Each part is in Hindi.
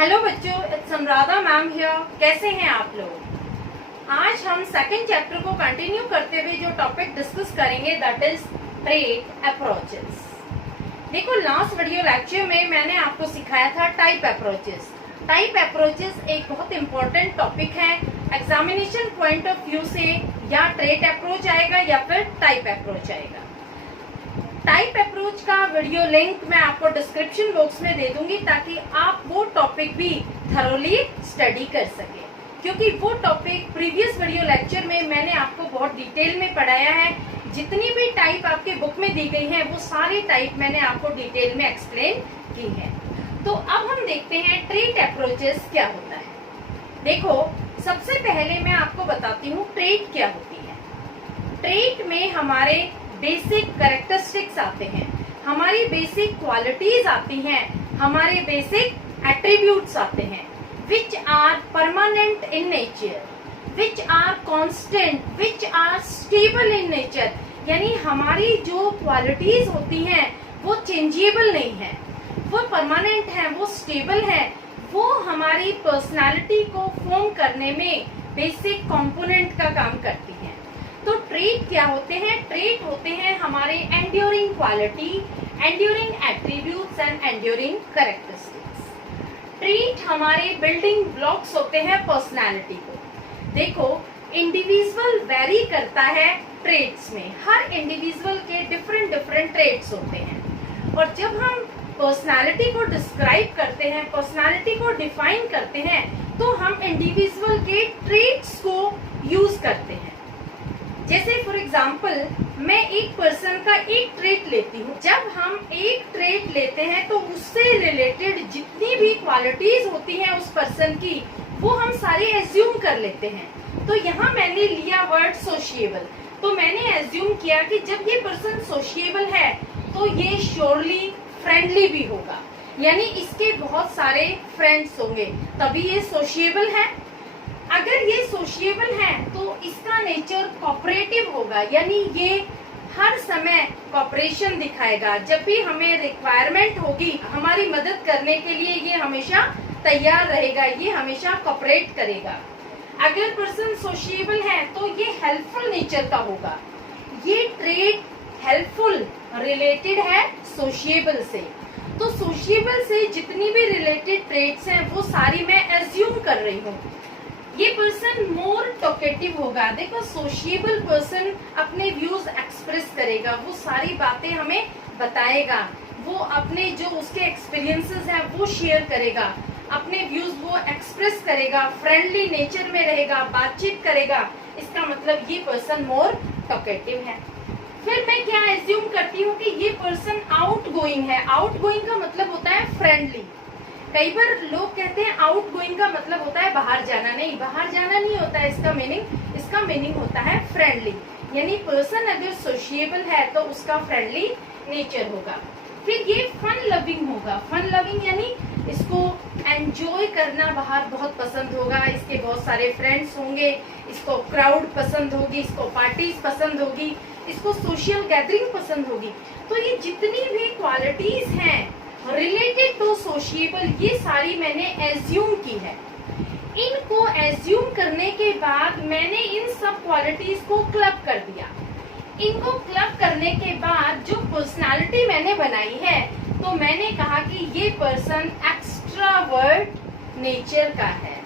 हेलो बच्चों, इट्स अनुराधा मैम हियर। कैसे हैं आप लोग? आज हम सेकंड चैप्टर को कंटिन्यू करते हुए जो टॉपिक डिस्कस करेंगे दैट इज ट्रेट अप्रोचेस। देखो, लास्ट वीडियो लेक्चर में मैंने आपको सिखाया था टाइप अप्रोचेस। टाइप अप्रोचेस एक बहुत इंपॉर्टेंट टॉपिक है। एग्जामिनेशन पॉइंट ऑफ व्यू से या ट्रेट अप्रोच आएगा या फिर टाइप अप्रोच आएगा। टाइप अप्रोच का वीडियो लिंक मैं आपको डिस्क्रिप्शन बॉक्स में दे दूंगी ताकि आप वो टॉपिक भी थरोली स्टडी कर सके, क्योंकि वो टॉपिक प्रीवियस वीडियो लेक्चर में मैंने आपको बहुत डिटेल में पढ़ाया है। जितनी भी टाइप आपके बुक में दी गई है वो सारी टाइप मैंने आपको डिटेल में एक्सप्लेन की है। तो अब हम देखते हैं ट्रेट अप्रोचेस क्या होता है। देखो, सबसे पहले मैं आपको बताती हूँ ट्रेट क्या होती है। ट्रेट में हमारे बेसिक कैरेक्टरिस्टिक्स आते हैं, हमारी बेसिक क्वालिटीज आती हैं, हमारे बेसिक एट्रीब्यूट्स आते हैं which are permanent in nature, which are constant, which are stable in nature. यानी हमारी जो क्वालिटीज होती हैं वो चेंजेबल नहीं है, वो परमानेंट है, वो स्टेबल है, वो हमारी पर्सनालिटी को फॉर्म करने में बेसिक कंपोनेंट का काम करती है। तो ट्रेट क्या होते हैं? ट्रेट होते हैं हमारे enduring quality, enduring attributes and enduring characteristics. Trait हमारे बिल्डिंग ब्लॉक्स होते हैं पर्सनालिटी को। देखो, इंडिविजुअल वेरी करता है ट्रेट्स में, हर इंडिविजुअल के डिफरेंट डिफरेंट ट्रेट्स होते हैं। और जब हम पर्सनालिटी को डिस्क्राइब करते हैं, पर्सनालिटी को डिफाइन करते हैं, तो हम इंडिविजुअल के ट्रेट्स को यूज करते हैं। जैसे फॉर एग्जाम्पल, मैं एक पर्सन का एक ट्रेट लेती हूँ। जब हम एक ट्रेट लेते हैं तो उससे रिलेटेड जितनी भी क्वालिटीज होती हैं उस पर्सन की, वो हम सारे एज्यूम कर लेते हैं। तो यहाँ मैंने लिया वर्ड सोशिएबल। तो मैंने एज्यूम किया कि जब ये पर्सन सोशिएबल है तो ये श्योरली फ्रेंडली भी होगा, यानी इसके बहुत सारे फ्रेंड्स होंगे, तभी ये सोशिएबल है। अगर ये सोशिएबल है तो इसका नेचर कोऑपरेटिव होगा, यानी ये हर समय कोऑपरेशन दिखाएगा। जब भी हमें रिक्वायरमेंट होगी हमारी मदद करने के लिए ये हमेशा तैयार रहेगा, ये हमेशा कोऑपरेट करेगा। अगर पर्सन सोशिएबल है तो ये हेल्पफुल नेचर का होगा। ये ट्रेट हेल्पफुल रिलेटेड है सोशिएबल से। तो सोशिएबल से जितनी भी रिलेटेड ट्रेट्स हैं वो सारी मैं एज्यूम कर रही हूँ। ये पर्सन मोर टॉकेटिव होगा। देखो, सोशिएबल पर्सन अपने व्यूज एक्सप्रेस करेगा, वो सारी बातें हमें बताएगा, वो अपने जो उसके एक्सपीरियंसेस हैं वो शेयर करेगा, अपने व्यूज वो एक्सप्रेस करेगा, फ्रेंडली नेचर में रहेगा, बातचीत करेगा। इसका मतलब ये पर्सन मोर टॉकेटिव है। फिर मैं क्या एज्यूम करती हूँ कि ये पर्सन आउट गोइंग है। आउट गोइंग का मतलब होता है फ्रेंडली। कई बार लोग कहते हैं आउट गोइंग का मतलब होता है बाहर जाना। नहीं, बाहर जाना नहीं होता है इसका मीनिंग होता है फ्रेंडली। यानी पर्सन अगर सोशिएबल है तो उसका फ्रेंडली नेचर होगा। फिर ये फन लविंग होगा। फन लविंग यानी इसको एंजॉय करना बाहर बहुत पसंद होगा, इसके बहुत सारे फ्रेंड्स होंगे, इसको क्राउड पसंद होगी, इसको पार्टीज पसंद होगी, इसको सोशल गैदरिंग पसंद होगी। तो ये जितनी भी क्वालिटीज हैं रिलेटेड टू सोशिएबल, ये सारी मैंने एज्यूम की है। इनको एज्यूम करने के बाद मैंने इन सब क्वालिटीज को क्लब कर दिया। इनको क्लब करने के बाद जो पर्सनालिटी मैंने बनाई है, तो मैंने कहा कि ये पर्सन एक्सट्रावर्ट नेचर का है।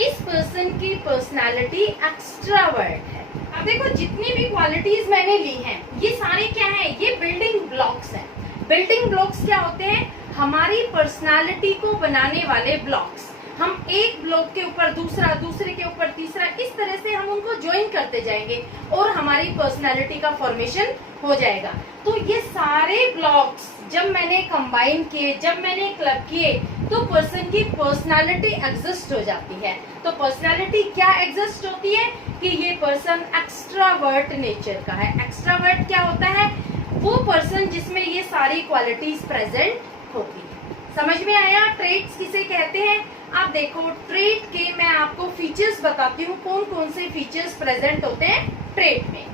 इस पर्सन की पर्सनालिटी एक्सट्रावर्ट है। अब देखो, जितनी भी क्वालिटीज मैंने ली हैं ये सारे क्या है? ये बिल्डिंग ब्लॉक्स हैं। बिल्डिंग ब्लॉक्स क्या होते हैं? हमारी पर्सनालिटी को बनाने वाले ब्लॉक्स। हम एक ब्लॉक के ऊपर दूसरा, दूसरे के ऊपर तीसरा, इस तरह से हम उनको ज्वाइन करते जाएंगे और हमारी पर्सनालिटी का फॉर्मेशन हो जाएगा। तो ये सारे ब्लॉक्स जब मैंने कंबाइन किए, जब मैंने क्लब किए, तो पर्सन की पर्सनालिटी एग्जिस्ट हो जाती है। तो पर्सनालिटी क्या एग्जिस्ट होती है कि ये पर्सन एक्स्ट्रावर्ट नेचर का है। एक्स्ट्रावर्ट क्या होता है? वो पर्सन जिसमें ये सारी क्वालिटीज प्रेजेंट होती है। समझ में आया ट्रेट्स किसे कहते हैं? आप देखो, ट्रेट के मैं आपको फीचर्स बताती हूँ, कौन कौन से फीचर्स प्रेजेंट होते हैं ट्रेट में।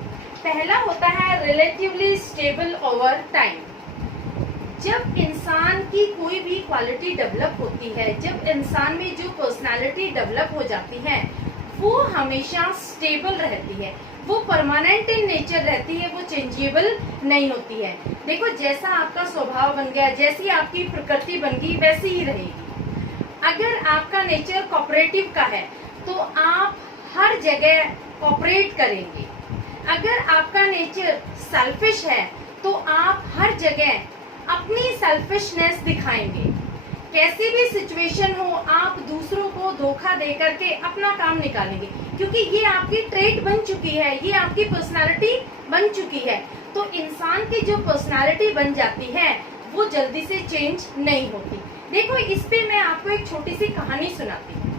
पहला होता है रिलेटिवली स्टेबल ओवर टाइम। जब इंसान की कोई भी क्वालिटी डेवलप होती है, जब इंसान में जो पर्सनालिटी डेवलप हो जाती है, वो हमेशा स्टेबल रहती है, वो परमानेंट इन नेचर रहती है, वो चेंजेबल नहीं होती है। देखो, जैसा आपका स्वभाव बन गया, जैसी आपकी प्रकृति बन गई, वैसी ही रहेगी। अगर आपका नेचर कोऑपरेटिव का है तो आप हर जगह कोऑपरेट करेंगे। अगर आपका नेचर सेल्फिश है तो आप हर जगह अपनी सेल्फिशनेस दिखाएंगे। कैसी भी सिचुएशन हो, आप दूसरों को धोखा दे करके अपना काम निकालेंगे, क्योंकि ये आपकी ट्रेट बन चुकी है, ये आपकी पर्सनालिटी बन चुकी है। तो इंसान की जो पर्सनालिटी बन जाती है वो जल्दी से चेंज नहीं होती। देखो, इस पे मैं आपको एक छोटी सी कहानी सुनाती हूँ।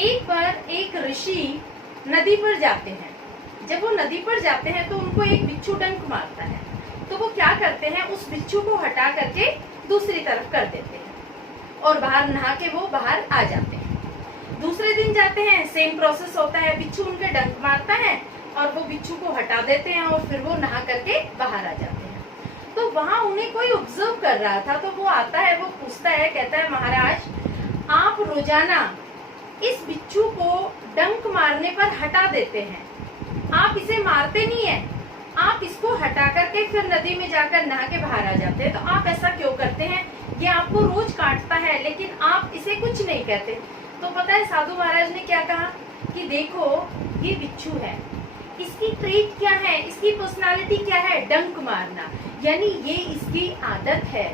एक बार एक ऋषि नदी पर जाते हैं। जब वो नदी पर जाते हैं तो उनको एक बिच्छू डंक मारता है। तो वो क्या करते हैं, उस बिच्छू को हटा करके दूसरी तरफ कर देते हैं और बाहर नहा के वो बाहर आ जाते हैं। दूसरे दिन जाते हैं, सेम प्रोसेस होता है, बिच्छू उनके डंक मारता है और वो बिच्छू को हटा देते हैं और फिर वो नहा करके बाहर आ जाते हैं। तो वहां उन्हें कोई ऑब्जर्व कर रहा था, तो वो आता है, वो पूछता है, कहता है, महाराज, आप रोजाना इस बिच्छू को डंक मारने पर हटा देते हैं, आप इसे मारते नहीं है, आप इसको हटा करके फिर नदी में जाकर नहा के बाहर आ जाते हैं, तो आप ऐसा क्यों करते हैं? ये आपको रोज काटता है लेकिन आप इसे कुछ नहीं कहते। तो पता है साधु महाराज ने क्या कहा कि देखो, ये बिच्छू है, इसकी ट्रेट क्या है, इसकी पर्सनालिटी क्या है? डंक मारना, यानी ये इसकी आदत है।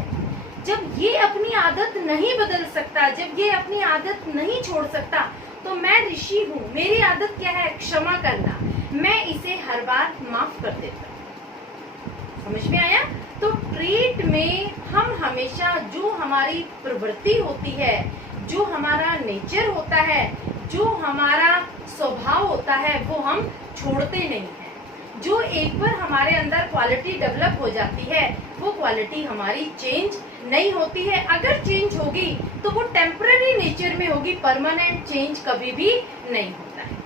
जब ये अपनी आदत नहीं बदल सकता, जब ये अपनी आदत नहीं छोड़ सकता, तो मैं ऋषि हूँ, मेरी आदत क्या है? क्षमा करना। मैं इसे हर बार माफ कर देता हूँ। समझ में आया? तो ट्रीट में हम हमेशा जो हमारी प्रवृत्ति होती है, जो हमारा नेचर होता है, जो हमारा स्वभाव होता है, वो हम छोड़ते नहीं हैं। जो एक बार हमारे अंदर क्वालिटी डेवलप हो जाती है, वो क्वालिटी हमारी चेंज नहीं होती है। अगर चेंज होगी तो वो टेम्पररी नेचर में होगी, परमानेंट चेंज कभी भी नहीं होता है।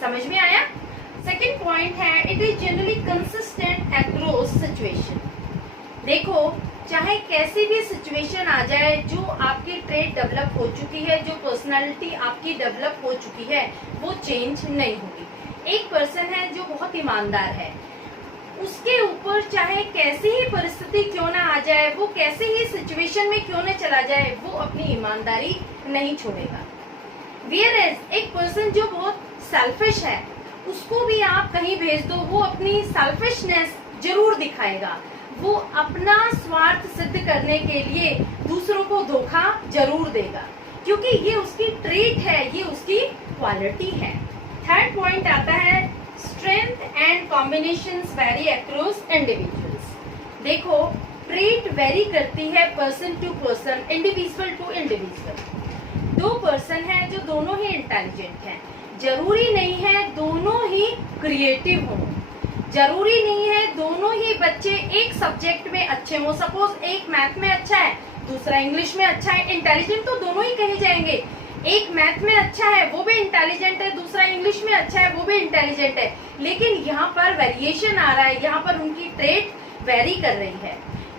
समझ में आया? सेकेंड पॉइंट है, it is generally consistent across situation. देखो, चाहे कैसी भी सिचुएशन आ जाए, जो आपकी ट्रेट डेवलप हो चुकी है, जो पर्सनालिटी आपकी डेवलप हो चुकी है, वो चेंज नहीं होगी। एक पर्सन है जो बहुत ईमानदार है, उसके ऊपर चाहे कैसी ही परिस्थिति क्यों ना आ जाए, वो कैसे ही सिचुएशन में क्यों ना चला जाए, वो अपनी ईमानदारी नहीं छोड़ेगा। Whereas एक पर्सन जो बहुत सेल्फिश है, उसको भी आप कहीं भेज दो, वो अपनी सेल्फिशनेस जरूर दिखाएगा, वो अपना स्वार्थ सिद्ध करने के लिए दूसरों को धोखा जरूर देगा, क्योंकि ये उसकी ट्रेट है, ये उसकी क्वालिटी है। थर्ड पॉइंट आता है, strength and combinations vary across individuals. देखो, ट्रेट वेरी करती है person to person, individual to individual. दो पर्सन हैं जो दोनों ही इंटेलिजेंट हैं, जरूरी नहीं है दोनों ही क्रिएटिव हों, जरूरी नहीं है दोनों ही बच्चे एक सब्जेक्ट में अच्छे हों। सपोज एक मैथ में अच्छा है, दूसरा इंग्लिश में अच्छा है, इंटेलिजेंट तो दोनों ही कहे जाएंगे। एक मैथ में अच्छा है, वो भी इंटेलिजेंट है, दूसरा इंग्लिश में अच्छा है, वो भी इंटेलिजेंट है, लेकिन यहाँ पर वेरिएशन आ रहा है, यहाँ पर उनकी ट्रेट वेरी कर रही है।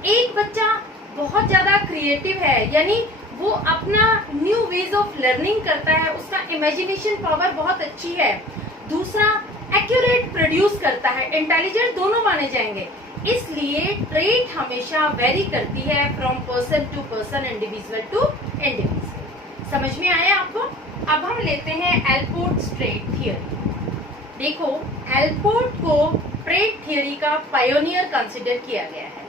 एक बच्चा बहुत ज्यादा क्रिएटिव है, यानी वो अपना न्यू वेज ऑफ लर्निंग करता है, उसका इमेजिनेशन पावर बहुत अच्छी है। दूसरा एक्यूरेट प्रोड्यूस करता है, इंटेलिजेंट दोनों माने जाएंगे। इसलिए ट्रेट हमेशा वेरी करती है from person to person, individual to individual. समझ में आया आपको? अब हम लेते हैं एलपोर्ट्स ट्रेट थियोरी। देखो, एलपोर्ट को ट्रेट थियोरी का पायोनियर कंसिडर किया गया है।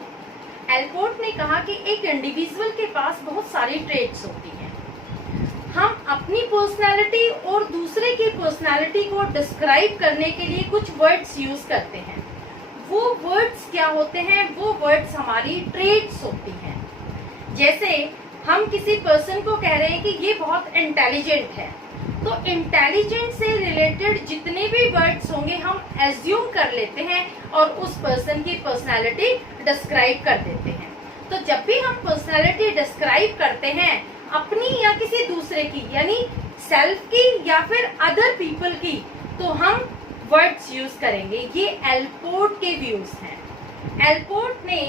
एलपोर्ट ने कहा कि एक इंडिविजुअल के पास बहुत सारी ट्रेट्स होती हैं। हम अपनी पर्सनालिटी और दूसरे की पर्सनालिटी को डिस्क्राइब करने के लिए कुछ वर्ड्स यूज करते हैं। वो वर्ड्स क्या होते हैं? वो वर्ड्स हमारी ट्रेट्स होती हैं। जैसे हम किसी पर्सन को कह रहे हैं कि ये बहुत इंटेलिजेंट है, तो इंटेलिजेंट से रिलेटेड जितने भी वर्ड्स होंगे हम एज्यूम कर लेते हैं और उस पर्सन की पर्सनालिटी डिस्क्राइब कर देते हैं। तो जब भी हम पर्सनालिटी डिस्क्राइब करते हैं अपनी या किसी दूसरे की, यानी सेल्फ की या फिर अदर पीपल की, तो हम वर्ड्स यूज करेंगे। ये एलपोर्ट के व्यूज हैं। एलपोर्ट ने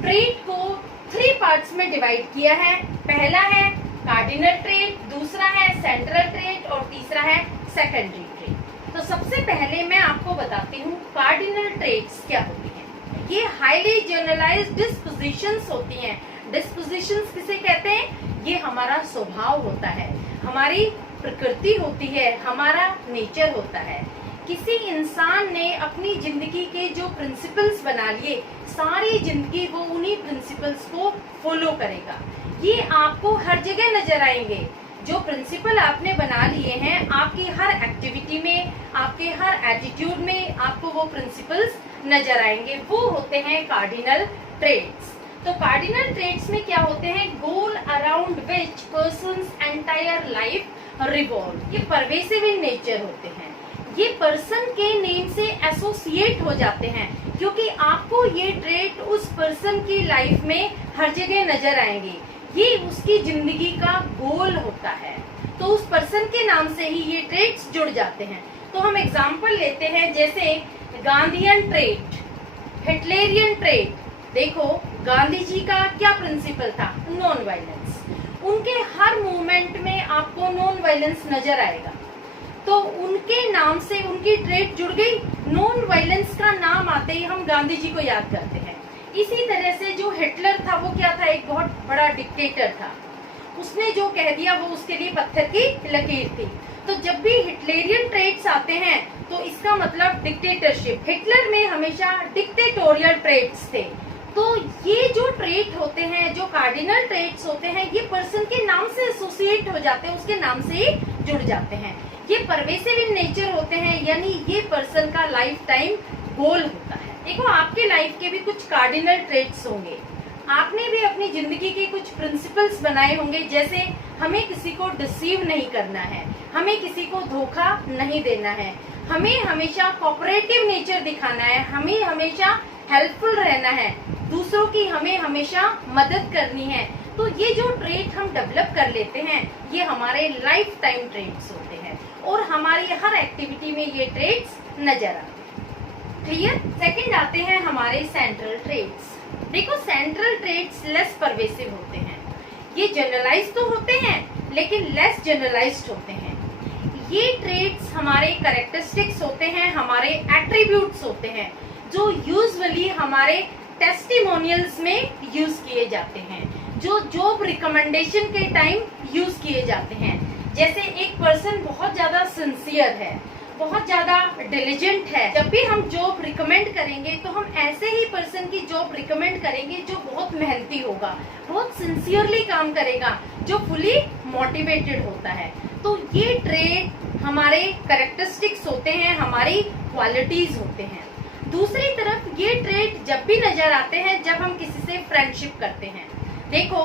ट्रेट को 3 पार्ट्स में डिवाइड किया है। पहला है कार्डिनल ट्रेट, दूसरा है सेंट्रल ट्रेट और तीसरा है सेकेंडरी ट्रेट। तो सबसे पहले मैं आपको बताती हूँ कार्डिनल ट्रेट्स क्या होती हैं। ये हाईली जनरलाइज्ड डिस्पोजिशंस होती हैं। डिस्पोजिशंस किसे कहते हैं? ये हमारा स्वभाव होता है, हमारी प्रकृति होती है, हमारा नेचर होता है। किसी इंसान ने अपनी जिंदगी के जो प्रिंसिपल्स बना लिए, सारी जिंदगी वो उन्हीं प्रिंसिपल्स को फॉलो करेगा। ये आपको हर जगह नजर आएंगे। जो प्रिंसिपल आपने बना लिए हैं, आपकी हर एक्टिविटी में, आपके हर एटीट्यूड में आपको वो प्रिंसिपल्स नजर आएंगे। वो होते हैं कार्डिनल ट्रेट्स। तो कार्डिनल ट्रेट्स में क्या होते हैं? Goal around which person's entire life revolve. ये परवेसिव इन नेचर होते हैं। ये पर्सन के नेम से एसोसिएट हो जाते हैं, क्योंकि आपको ये ट्रेट उस पर्सन की लाइफ में हर जगह नजर आएंगे। ये उसकी जिंदगी का गोल होता है, तो उस पर्सन के नाम से ही ये ट्रेट्स जुड़ जाते हैं। तो हम एग्जाम्पल लेते हैं, जैसे गांधीयन ट्रेट, हिटलेरियन ट्रेट। देखो गांधी जी का क्या प्रिंसिपल था? Non violence. उनके हर मूवमेंट में आपको नॉन वायलेंस नजर आएगा, तो उनके नाम से उनकी ट्रेट जुड़ गई। नॉन वायलेंस का नाम आते ही हम गांधी जी को याद करते हैं। इसी तरह से जो हिटलर था, वो क्या था? एक बहुत बड़ा डिक्टेटर था। उसने जो कह दिया वो उसके लिए पत्थर की लकीर थी। तो जब भी हिटलेरियन ट्रेट्स आते हैं तो इसका मतलब डिक्टेटरशिप। हिटलर में हमेशा डिक्टेटोरियल ट्रेट्स थे। तो ये जो ट्रेट होते हैं, जो कार्डिनल ट्रेट्स होते हैं, ये पर्सन के नाम से एसोसिएट हो जाते हैं, उसके नाम से ही जुड़ जाते हैं। ये परवेसिव इन नेचर होते हैं, यानी ये पर्सन का लाइफ टाइम गोल होता है। देखो आपके लाइफ के भी कुछ कार्डिनल ट्रेट्स होंगे। आपने भी अपनी जिंदगी के कुछ प्रिंसिपल्स बनाए होंगे, जैसे हमें किसी को डिसीव नहीं करना है, हमें किसी को धोखा नहीं देना है, हमें हमेशा कोऑपरेटिव नेचर दिखाना है, हमें हमेशा हेल्पफुल रहना है, दूसरों की हमें हमेशा मदद करनी है। तो ये जो ट्रेट हम डेवलप कर लेते हैं, ये हमारे लाइफ टाइम ट्रेट्स होते हैं और हमारी हर एक्टिविटी में ये ट्रेट्स नजर आते हैं। क्लियर? सेकंड आते हैं हमारे सेंट्रल ट्रेट्स। देखो सेंट्रल ट्रेट्स लेस परवेसिव होते हैं। ये जनरलाइज तो होते हैं लेकिन लेस जनरलाइज्ड होते हैं। ये ट्रेट्स हमारे कैरेक्टरिस्टिक्स होते हैं, हमारे एट्रीब्यूट्स होते हैं, जो यूजुअली हमारे टेस्टिमोनियल्स में यूज किए जाते हैं, जो जॉब रिकमेंडेशन के टाइम यूज किए जाते हैं। जैसे एक पर्सन बहुत ज्यादा सिंसियर है, बहुत ज्यादा डिलिजेंट है, जब भी हम जॉब रिकमेंड करेंगे तो हम ऐसे ही पर्सन की जॉब रिकमेंड करेंगे जो बहुत मेहनती होगा, बहुत सिंसियरली काम करेगा, जो फुली मोटिवेटेड होता है। तो ये ट्रेट हमारे कैरेक्टरिस्टिक्स होते हैं, हमारी क्वालिटीज होते हैं। दूसरी तरफ ये ट्रेट जब भी नजर आते हैं जब हम किसी से फ्रेंडशिप करते हैं। देखो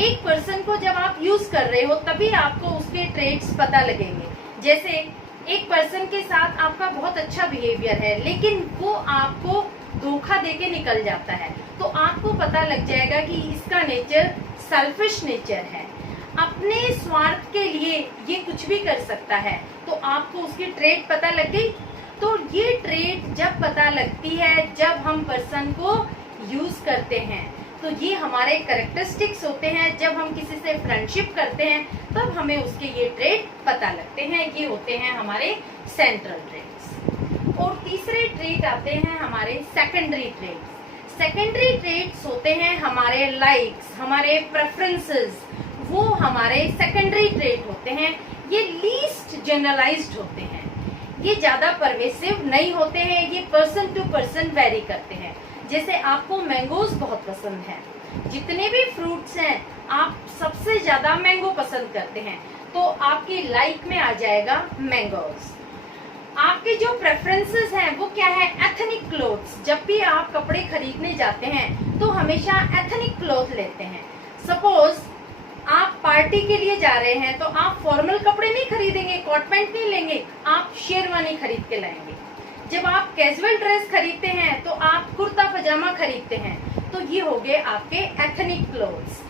एक पर्सन को जब आप यूज कर रहे हो तभी आपको उसके ट्रेट्स पता लगेंगे। जैसे एक पर्सन के साथ आपका बहुत अच्छा बिहेवियर है लेकिन वो आपको धोखा देके निकल जाता है, तो आपको पता लग जाएगा कि इसका नेचर सेल्फिश नेचर है, अपने स्वार्थ के लिए ये कुछ भी कर सकता है। तो आपको उसकी ट्रेट पता लग गई। तो ये ट्रेट जब पता लगती है जब हम पर्सन को यूज करते हैं, तो ये हमारे कैरेक्टरिस्टिक्स होते हैं। जब हम किसी से फ्रेंडशिप करते हैं तब हमें उसके ये ट्रेट पता लगते हैं। ये होते हैं हमारे सेंट्रल ट्रेट्स। और तीसरे ट्रेट आते हैं हमारे सेकेंडरी ट्रेट्स। सेकेंडरी ट्रेट्स होते हैं हमारे लाइक्स, हमारे प्रेफरेंसेस, वो हमारे सेकेंडरी ट्रेट होते हैं। ये लीस्ट जनरलाइज्ड होते हैं, ये ज्यादा परवेसिव नहीं होते हैं, ये पर्सन टू पर्सन वेरी करते हैं। जैसे आपको मैंगोज बहुत पसंद है, जितने भी फ्रूट्स हैं आप सबसे ज्यादा मैंगो पसंद करते हैं, तो आपकी लाइक में आ जाएगा मैंगोज। आपके जो प्रेफरेंसेस हैं वो क्या है? Ethnic clothes. जब भी आप कपड़े खरीदने जाते हैं तो हमेशा एथनिक क्लोथ लेते हैं। सपोज आप पार्टी के लिए जा रहे हैं तो आप फॉर्मल कपड़े नहीं खरीदेंगे, कोट पैंट नहीं लेंगे, आप शेरवानी खरीद के लाएंगे। जब आप कैजुअल ड्रेस खरीदते हैं तो आप कुर्ता पजामा खरीदते हैं। तो ये हो गए आपके एथनिक क्लोथ्स।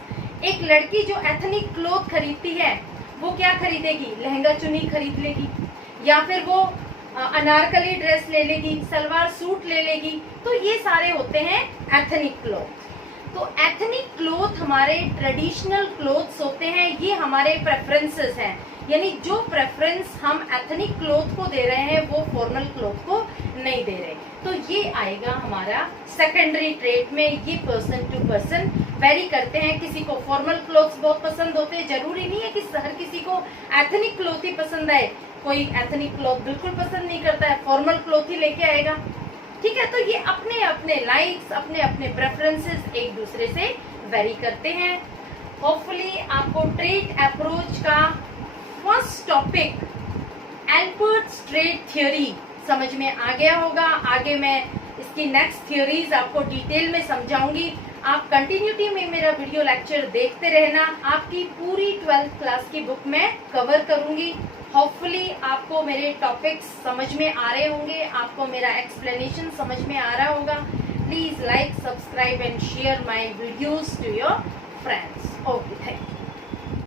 एक लड़की जो एथनिक क्लोथ खरीदती है वो क्या खरीदेगी? लहंगा चुन्नी खरीद लेगी, या फिर वो अनारकली ड्रेस ले लेगी, सलवार सूट ले लेगी। तो ये सारे होते हैं एथनिक क्लोथ। तो एथनिक क्लोथ हमारे ट्रेडिशनल क्लोथ्स होते हैं, ये हमारे प्रेफरेंसेस हैं, यानी जो प्रेफरेंस हम एथनिक क्लोथ को दे रहे हैं वो फॉर्मल क्लोथ को नहीं दे रहे। तो ये आएगा हमारा सेकेंडरी ट्रेट में। ये पर्सन टू पर्सन वेरी करते हैं, किसी को फॉर्मल क्लोथ्स बहुत पसंद होते हैं, जरूरी नहीं है कि हर किसी को एथनिक क्लोथ ही पसंद आए। कोई एथनिक क्लोथ बिल्कुल पसंद नहीं करता है, फॉर्मल क्लोथ ही लेके आएगा। ठीक है, तो ये अपने अपने लाइक्स, अपने अपने प्रेफरेंसेस एक दूसरे से वेरी करते हैं। होपफुली आपको ट्रेट अप्रोच का फर्स्ट टॉपिक एल्पर्ट्स ट्रेट थ्योरी समझ में आ गया होगा। आगे मैं इसकी नेक्स्ट थ्योरीज आपको डिटेल में समझाऊंगी। आप कंटिन्यूटी में मेरा वीडियो लेक्चर देखते रहना। आपकी पूरी 12th क्लास की बुक मैं कवर करूंगी। होपफुली आपको मेरे टॉपिक्स समझ में आ रहे होंगे, आपको मेरा एक्सप्लेनेशन समझ में आ रहा होगा। Please like, subscribe and share my videos to your friends. Okay, thank you.